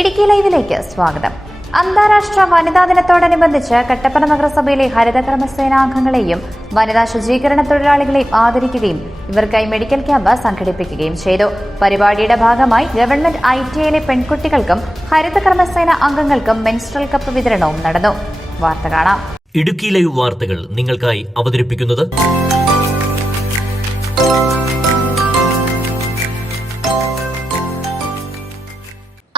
ഇടുക്കി ലൈവിലേക്ക് സ്വാഗതം. അന്താരാഷ്ട്ര വനിതാ ദിനത്തോടനുബന്ധിച്ച് കട്ടപ്പന നഗരസഭയിലെ ഹരിതകർമ്മസേനാംഗങ്ങളെയും വനിതാ ശുചീകരണ തൊഴിലാളികളെയും ആദരിക്കുകയും ഇവർക്കായി മെഡിക്കൽ ക്യാമ്പ് സംഘടിപ്പിക്കുകയും ചെയ്തു. പരിപാടിയുടെ ഭാഗമായി ഗവൺമെന്റ് ITIയിലെ പെൺകുട്ടികൾക്കും ഹരിതകർമ്മസേന അംഗങ്ങൾക്കും മെൻസ്ട്രൽ കപ്പ് വിതരണവും നടന്നു. വാർത്ത കാണാം. ഇടുക്കി ലൈവ് വാർത്തകൾ നിങ്ങൾക്കായി അവതരിപ്പിക്കുന്നത്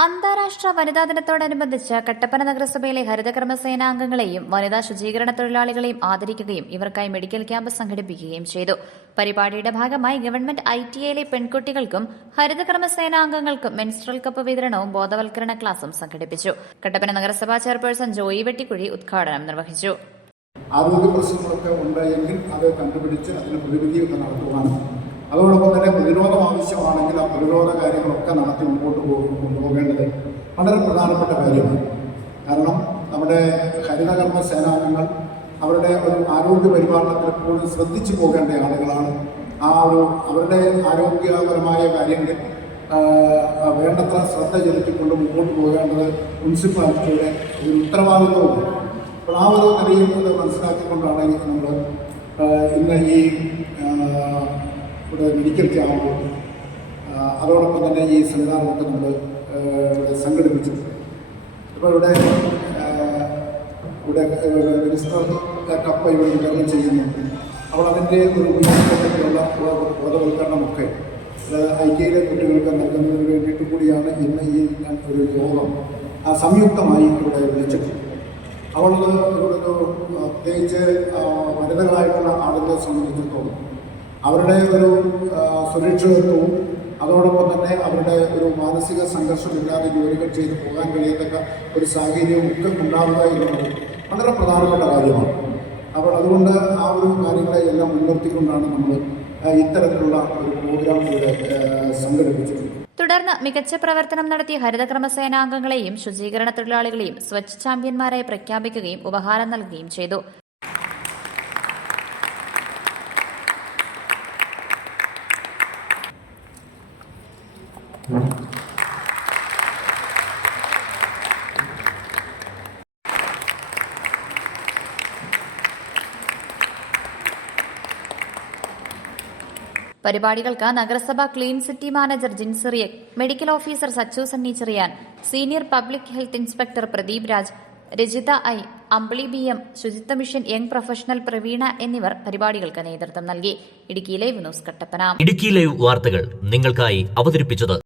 അന്താരാഷ്ട്ര വനിതാ ദിനത്തോടനുബന്ധിച്ച് കട്ടപ്പന നഗരസഭയിലെ ഹരിതകർമ്മസേനാംഗങ്ങളെയും വനിതാ ശുചീകരണ തൊഴിലാളികളെയും ആദരിക്കുകയും ഇവർക്കായി മെഡിക്കൽ ക്യാമ്പ് സംഘടിപ്പിക്കുകയും ചെയ്തു. പരിപാടിയുടെ ഭാഗമായി ഗവൺമെന്റ് ITIയിലെ പെൺകുട്ടികൾക്കും ഹരിതകർമ്മസേനാംഗങ്ങൾക്കും മെൻസ്ട്രൽ കപ്പ് വിതരണവും ബോധവൽക്കരണ ക്ലാസും സംഘടിപ്പിച്ചു. കട്ടപ്പന നഗരസഭാ ചെയർപേഴ്സൺ ജോയി വെട്ടിക്കുഴി ഉദ്ഘാടനം നിർവഹിച്ചു. ആരോഗ്യ പ്രശ്നങ്ങളൊക്കെ ഉണ്ടായെങ്കിൽ അത് കണ്ടുപിടിച്ച് അതിന് പ്രതിവിധിയൊക്കെ നടത്തുവാനും അതോടൊപ്പം തന്നെ പ്രതിരോധം ആവശ്യമാണെങ്കിൽ ആ പ്രതിരോധ കാര്യങ്ങളൊക്കെ നടത്തി മുമ്പോട്ട് കൊണ്ടുപോകേണ്ടത് വളരെ പ്രധാനപ്പെട്ട കാര്യമാണ്. കാരണം നമ്മുടെ ഹരിതകർമ്മ സേനാംഗങ്ങൾ അവരുടെ ഒരു ആരോഗ്യ പരിപാലനത്തിൽ എപ്പോഴും ശ്രദ്ധിച്ചു പോകേണ്ട ആളുകളാണ്. അവരുടെ ആരോഗ്യപരമായ കാര്യങ്ങളിൽ വേണ്ടത്ര ശ്രദ്ധ ചെലുത്തിക്കൊണ്ട് മുമ്പോട്ട് പോകേണ്ടത് മുനിസിപ്പാലിറ്റിയുടെ ഒരു ഉത്തരവാദിത്വമാണ്. അപ്പോൾ ആ ഒരു നിലയിൽ അത് മനസ്സിലാക്കിക്കൊണ്ടാണ് നമ്മൾ ഇന്ന് ഈ ഇവിടെ മെഡിക്കൽ ക്യാമ്പ് അതോടൊപ്പം തന്നെ ഈ സെമിനാറൊക്കെ നമ്മൾ സംഘടിപ്പിച്ചു. ഇപ്പോൾ ഇവിടെ മിനിസ്റ്റർ കപ്പ് ഇവിടെ വിതരണം ചെയ്യുന്നുണ്ട്. അപ്പോൾ അതിൻ്റെ ഒരു ഉയർത്തിയുള്ള ബോധവൽക്കരണമൊക്കെ ITIയിലെ കുട്ടികൾക്ക് നൽകുന്നതിന് വേണ്ടിയിട്ട് കൂടിയാണ് ഇന്ന് ഈ ഒരു യോഗം സംയുക്തമായി ഇവിടെ വിളിച്ചിട്ടുള്ളത്. അവളത് ഇവിടൊരു പ്രത്യേകിച്ച് വനിതകളായിട്ടുള്ള ആളുകളെ സംബന്ധിച്ചിടത്തോളം അവരുടെ ഒരു സുരക്ഷിതത്വവും അതോടൊപ്പം തന്നെ അവരുടെ ഒരു മാനസിക സംഘർഷമില്ലാതെ ജോലികൾ ചെയ്ത് പോകാൻ കഴിയത്തക്ക ഒരു സാഹചര്യവും ഒക്കെ ഉണ്ടാവുക എന്നുള്ളത് വളരെ പ്രധാനപ്പെട്ട കാര്യമാണ്. അപ്പോൾ അതുകൊണ്ട് ആ ഒരു കാര്യങ്ങളെ എല്ലാം മുൻനിർത്തിക്കൊണ്ടാണ് നമ്മൾ ഇത്തരത്തിലുള്ള ഒരു പ്രോഗ്രാം ഇവിടെ സംഘടിപ്പിച്ചത്. തുടർന്ന് മികച്ച പ്രവർത്തനം നടത്തിയ ഹരിതകർമ്മസേനാംഗങ്ങളെയും ശുചീകരണ തൊഴിലാളികളെയും സ്വച്ഛ് ചാമ്പ്യന്മാരായി പ്രഖ്യാപിക്കുകയും ഉപഹാരം നൽകുകയും ചെയ്തു. പരിപാടികൾക്ക് നഗരസഭ clean city manager Jin Cyriac, medical officer Sachu Sunny Cherian, senior public health inspector Pradeep Raj, Rajitha I, Ambili BM, ശുചിത്വ മിഷൻ യങ് പ്രൊഫഷണൽ പ്രവീണ എന്നിവർ പരിപാടികൾക്ക് നേതൃത്വം നൽകി. Idukki live news Kattappana. Idukki live വാർത്തകൾ നിങ്ങൾക്കായി അവതരിപ്പിച്ചത്